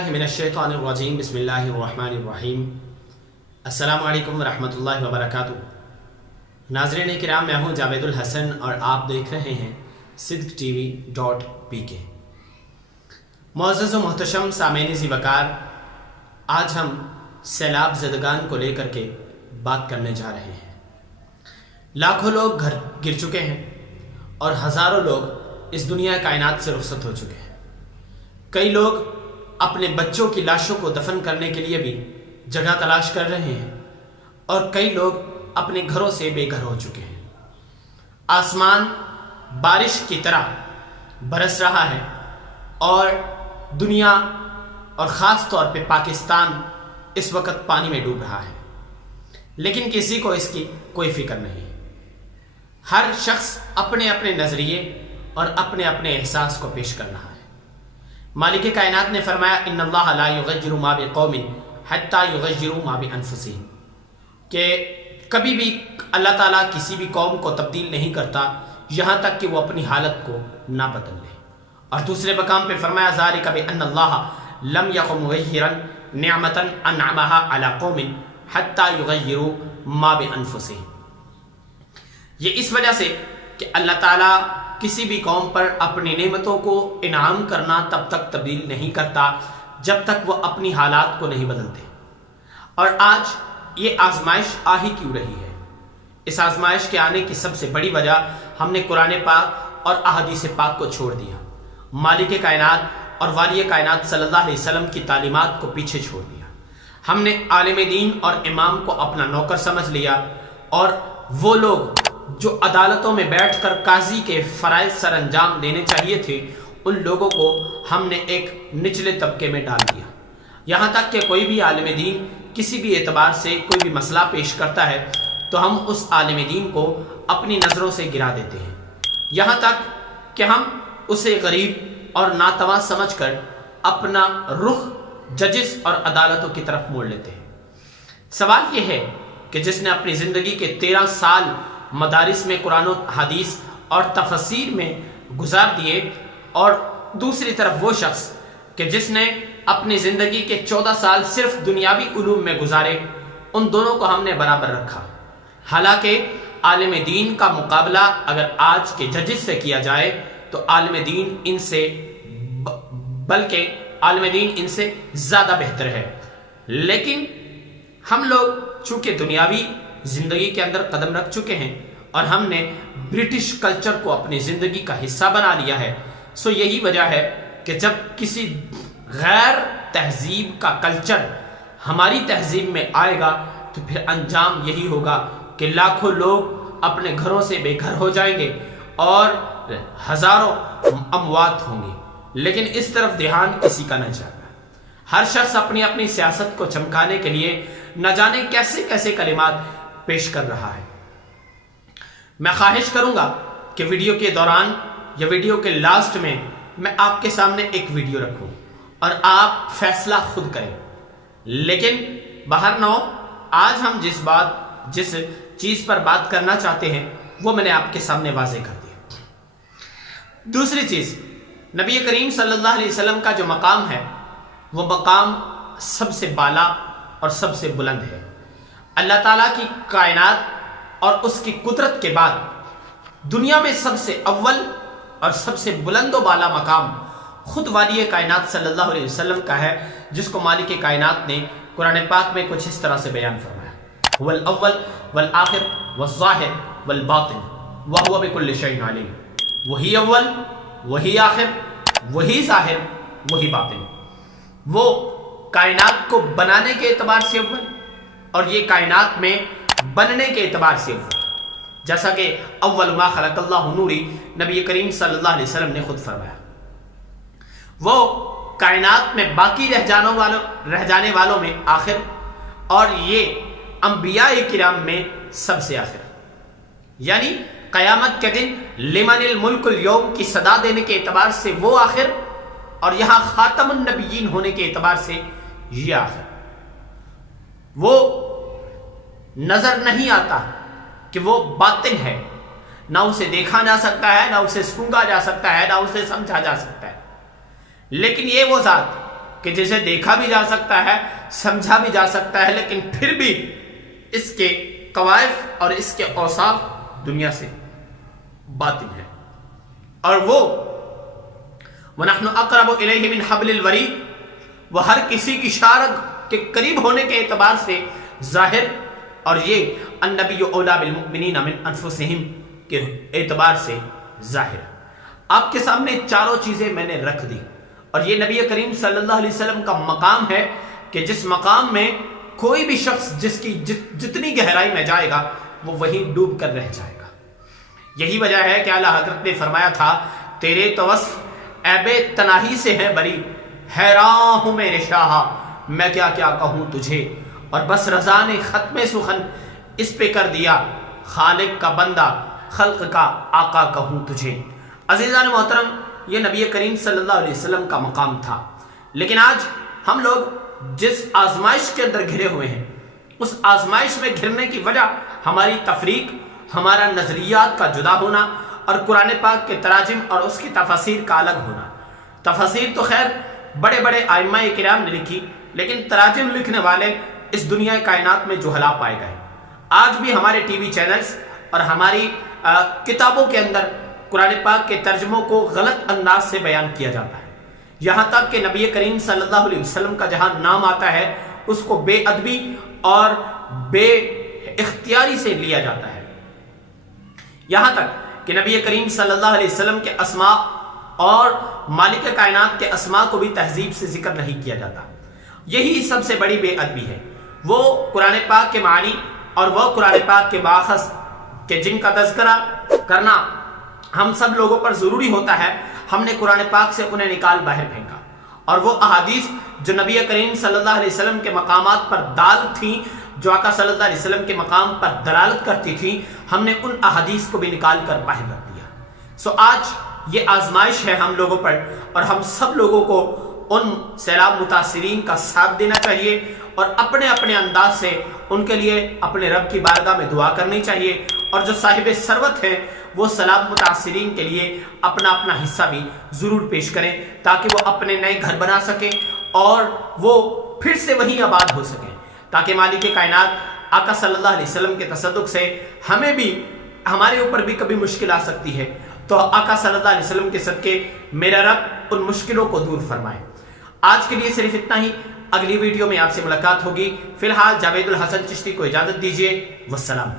बिल्लाहि मिनश्शैतानिर्रजीम बिस्मिल्लाहिर्रहमानिर्रहीम। अस्सलामु अलैकुम वरहमतुल्लाहि वबरकातुहू। नाज़रीन किराम, मैं हूँ जावेदुल हसन और आप देख रहे हैं sidqtv.pk। मुअज़्ज़ज़ व मुहतशम सामीन ज़ी-वक़ार, आज हम सैलाब ज़दगान को लेकर के बात करने जा रहे हैं। लाखों लोग घर गिर चुके हैं और हज़ारों लोग इस दुनिया कायनात से रुखसत हो चुके हैं। कई लोग अपने बच्चों की लाशों को दफन करने के लिए भी जगह तलाश कर रहे हैं और कई लोग अपने घरों से बेघर हो चुके हैं। आसमान बारिश की तरह बरस रहा है और दुनिया और ख़ास तौर पे पाकिस्तान इस वक्त पानी में डूब रहा है, लेकिन किसी को इसकी कोई फिक्र नहीं। हर शख्स अपने अपने नज़रिए और अपने अपने एहसास को पेश कर रहा है। मालिक कायनात ने फरमाया, इन्नल्लाह ला युग़य्यिरु मा बिक़ौमिन हत्ता युग़य्यिरु मा बिअन्फुसिहिम, कि कभी भी अल्लाह ताला किसी भी कौम को तब्दील नहीं करता यहाँ तक कि वो अपनी हालत को ना बदल ले। और दूसरे मकाम पे फरमाया, ज़ालिका बिअन्नल्लाह लम यकुन मुग़य्यिरन निअमतन अनअमहा अला कौमिन हत्ता युग़य्यिरु मा बिअन्फुसिहिम। ये इस वजह से कि अल्लाह ताला किसी भी कौम पर अपनी नेमतों को इनाम करना तब तक तब्दील नहीं करता जब तक वो अपनी हालात को नहीं बदलते। और आज ये आजमाइश आ ही क्यों रही है? इस आजमाइश के आने की सबसे बड़ी वजह हमने कुरान पाक और अहादीस पाक को छोड़ दिया। मालिक कायनात और वाली कायनात सल्लल्लाहु अलैहि वसल्लम की तालीमात को पीछे छोड़ दिया। हमने आलिम दीन और इमाम को अपना नौकर समझ लिया और वो लोग जो अदालतों में बैठकर काजी के फ़राइज़ सर अंजाम देने चाहिए थे, उन लोगों को हमने एक निचले तबके में डाल दिया। यहाँ तक कि कोई भी आलिम दीन किसी भी एतबार से कोई भी मसला पेश करता है तो हम उस आलिम दीन को अपनी नज़रों से गिरा देते हैं, यहाँ तक कि हम उसे गरीब और नातवा समझकर अपना रुख जजिस और अदालतों की तरफ मोड़ लेते हैं। सवाल यह है कि जिसने अपनी ज़िंदगी के 13 साल मदारिस में कुरान और हदीस और तफसीर में गुजार दिए और दूसरी तरफ वो शख्स कि जिसने अपनी ज़िंदगी के 14 साल सिर्फ दुनियावी उलूम में गुजारे, उन दोनों को हमने बराबर रखा। हालांकि आलिम दीन का मुकाबला अगर आज के जजिस से किया जाए तो आलिम दीन इनसे ज़्यादा बेहतर है। लेकिन हम लोग चूँकि दुनियावी जिंदगी के अंदर कदम रख चुके हैं और हमने ब्रिटिश कल्चर को अपनी जिंदगी का हिस्सा बना लिया है, सो यही वजह है कि जब किसी गैर तहजीब का कल्चर हमारी तहजीब में आएगा तो फिर अंजाम यही होगा कि लाखों लोग अपने घरों से बेघर हो जाएंगे और हजारों अमवात होंगे। लेकिन इस तरफ ध्यान किसी का न जाएगा। हर शख्स अपनी अपनी सियासत को चमकाने के लिए न जाने कैसे कैसे कलिमात पेश कर रहा है। मैं ख्वाहिश करूंगा कि वीडियो के दौरान या वीडियो के लास्ट में मैं आपके सामने एक वीडियो रखूं और आप फैसला खुद करें। लेकिन बाहर ना हो, आज हम जिस चीज पर बात करना चाहते हैं वो मैंने आपके सामने वाज़ेह कर दिया। दूसरी चीज, नबी करीम सल्लल्लाहु अलैहि वसल्लम का जो मकाम है वो मकाम सबसे बाला और सबसे बुलंद है। अल्लाह ताला की कायनात और उसकी कुदरत के बाद दुनिया में सबसे अव्वल और सबसे बुलंद व बाला मकाम खुद वाली कायनात सल्लल्लाहु अलैहि वसल्लम का है, जिसको मालिक कायनात ने कुरान पाक में कुछ इस तरह से बयान फरमाया, वल अव्वल वल आखिर वज़्ज़ाहिर वल बातिन व हुवा बिकुल्लि शैइन अलीम। वही अव्वल, वही आखिर, वही ज़ाहिर, वही बातिन। वो कायनात को बनाने के एतबार से अव्वल और ये कायनात में बनने के एतबार से अव्वल, जैसा कि अव्वल मा खलक़ल्लाहु नूरी नबी करीम सल्लल्लाहु अलैहि वसल्लम ने खुद फरमाया। वो कायनात में बाकी रह जाने वालों में आखिर और ये अंबियाए किराम में सबसे आखिर, यानी क़यामत के दिन लिमनिल मुल्कुल यौम की सदा देने के एतबार से वो आखिर और यहाँ खातमुन नबिय्यीन होने के एतबार से ये आखिर। वो नजर नहीं आता कि वो बातिन है, ना उसे देखा जा सकता है, ना उसे सूंघा जा सकता है, ना उसे समझा जा सकता है। लेकिन ये वो ज़ात کہ جسے دیکھا بھی جا سکتا ہے، سمجھا بھی جا سکتا ہے، لیکن پھر بھی اس کے طوائف اور اس کے اوصاف دنیا سے باطن ہے، اور وہ وَنَحْنُ أَقْرَبُ إِلَيْهِ مِنْ حَبْلِ الْوَرِيدِ، وہ ہر کسی کی شارک کے قریب ہونے کے اعتبار سے ظاہر، اور یہ النبی اولیٰ بالمؤمنین من انفسہم کے اعتبار سے ظاہر۔ آپ کے سامنے چاروں چیزیں میں نے رکھ دی، اور یہ نبی کریم صلی اللہ علیہ وسلم کا مقام ہے کہ جس مقام میں کوئی بھی شخص جس کی جتنی گہرائی میں جائے گا وہ وہیں ڈوب کر رہ جائے گا۔ یہی وجہ ہے کہ اعلیٰ حضرت نے فرمایا تھا، تیرے تو وصف عیب تناہی سے ہے بری، حیران ہوں میرے شاہ میں کیا کیا کہوں تجھے، اور بس رضا نے ختم سخن اس پہ کر دیا، خالق کا بندہ خلق کا آقا کہوں تجھے۔ عزیزان محترم، یہ نبی کریم صلی اللہ علیہ وسلم کا مقام تھا، لیکن آج ہم لوگ جس آزمائش کے اندر گھرے ہوئے ہیں، اس آزمائش میں گھرنے کی وجہ ہماری تفریق، ہمارا نظریات کا جدا ہونا، اور قرآن پاک کے تراجم اور اس کی تفاسیر کا الگ ہونا۔ تفاسیر تو خیر بڑے بڑے ائمہ کرام نے لکھی، لیکن تراجم لکھنے والے اس دنیا کائنات میں جوہلا پائے گئے۔ آج بھی ہمارے ٹی وی چینلز اور ہماری کتابوں کے اندر قرآن پاک کے ترجموں کو غلط انداز سے بیان کیا جاتا ہے، یہاں تک کہ نبی کریم صلی اللہ علیہ وسلم کا جہاں نام آتا ہے اس کو بے ادبی اور بے اختیاری سے لیا جاتا ہے، یہاں تک کہ نبی کریم صلی اللہ علیہ وسلم کے اسماء اور مالک کائنات کے اسماء کو بھی تہذیب سے ذکر نہیں کیا جاتا۔ یہی سب سے بڑی بے ادبی ہے، وہ قرآن پاک کے معنی اور وہ قرآن پاک کے باخص کہ جن کا تذکرہ کرنا ہم سب لوگوں پر ضروری ہوتا ہے، ہم نے قرآن پاک سے انہیں نکال باہر پھینکا، اور وہ احادیث جو نبی کریم صلی اللہ علیہ وسلم کے مقامات پر دال تھیں، جو آقا صلی اللہ علیہ وسلم کے مقام پر دلالت کرتی تھیں، ہم نے ان احادیث کو بھی نکال کر باہر رکھ دیا۔ آج یہ آزمائش ہے ہم لوگوں پر، اور ہم سب لوگوں کو ان سیلاب متاثرین کا ساتھ دینا چاہیے، اور اپنے اپنے انداز سے ان کے لیے اپنے رب کی بارگاہ میں دعا کرنی چاہیے، اور جو صاحب ثروت ہیں وہ سیلاب متاثرین کے لیے اپنا اپنا حصہ بھی ضرور پیش کریں، تاکہ وہ اپنے نئے گھر بنا سکیں اور وہ پھر سے وہیں آباد ہو سکیں، تاکہ مالک کائنات آقا صلی اللہ علیہ وسلم کے تصدق سے ہمیں بھی، ہمارے اوپر بھی کبھی مشکل آ سکتی ہے تو آقا صلی اللہ علیہ وسلم کے صدقے میرا رب ان مشکلوں کو دور فرمائے۔ آج کے لیے صرف اتنا ہی، اگلی ویڈیو میں آپ سے ملاقات ہوگی۔ فی الحال جاوید الحسن چشتی کو اجازت دیجیے، والسلام۔